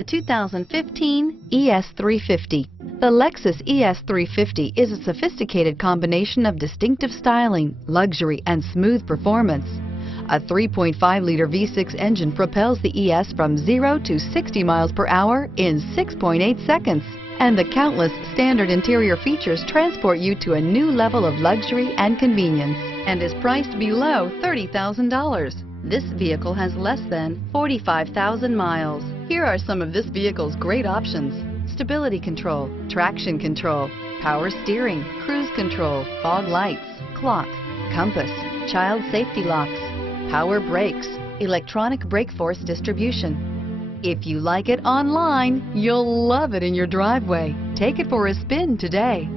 The 2015 ES350. The Lexus ES350 is a sophisticated combination of distinctive styling, luxury, and smooth performance. A 3.5-liter V6 engine propels the ES from 0 to 60 miles per hour in 6.8 seconds. And the countless standard interior features transport you to a new level of luxury and convenience, and is priced below $30,000. This vehicle has less than 45,000 miles. Here are some of this vehicle's great options: stability control, traction control, power steering, cruise control, fog lights, clock, compass, child safety locks, power brakes, electronic brake force distribution. If you like it online, you'll love it in your driveway. Take it for a spin today.